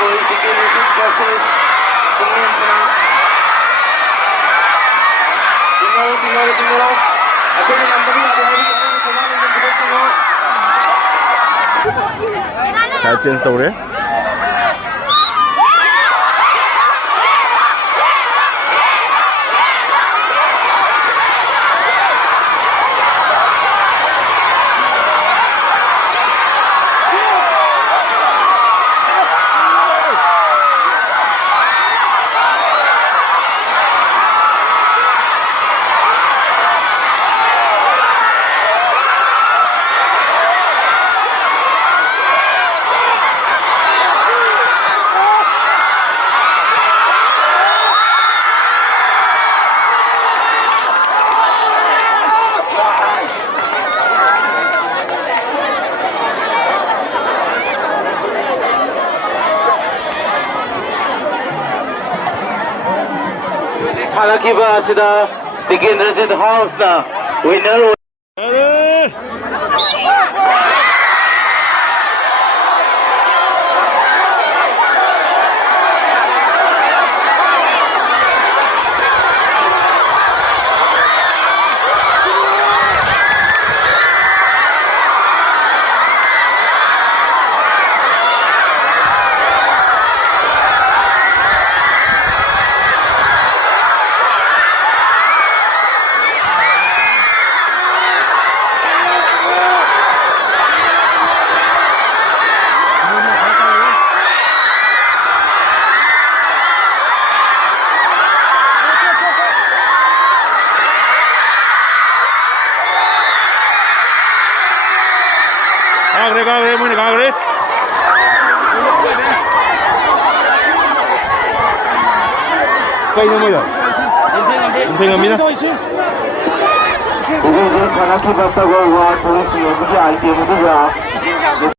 Thouri Chingnabi versus tinggal. Akan nambah lagi 잘 찐스 우리. Halakiba sudah bikin resit house na winner. 가그래 뭐니 가그래 까이는 뭐야 인생합니다 Halakiba sahaja Thouri Chingnabi IPM itu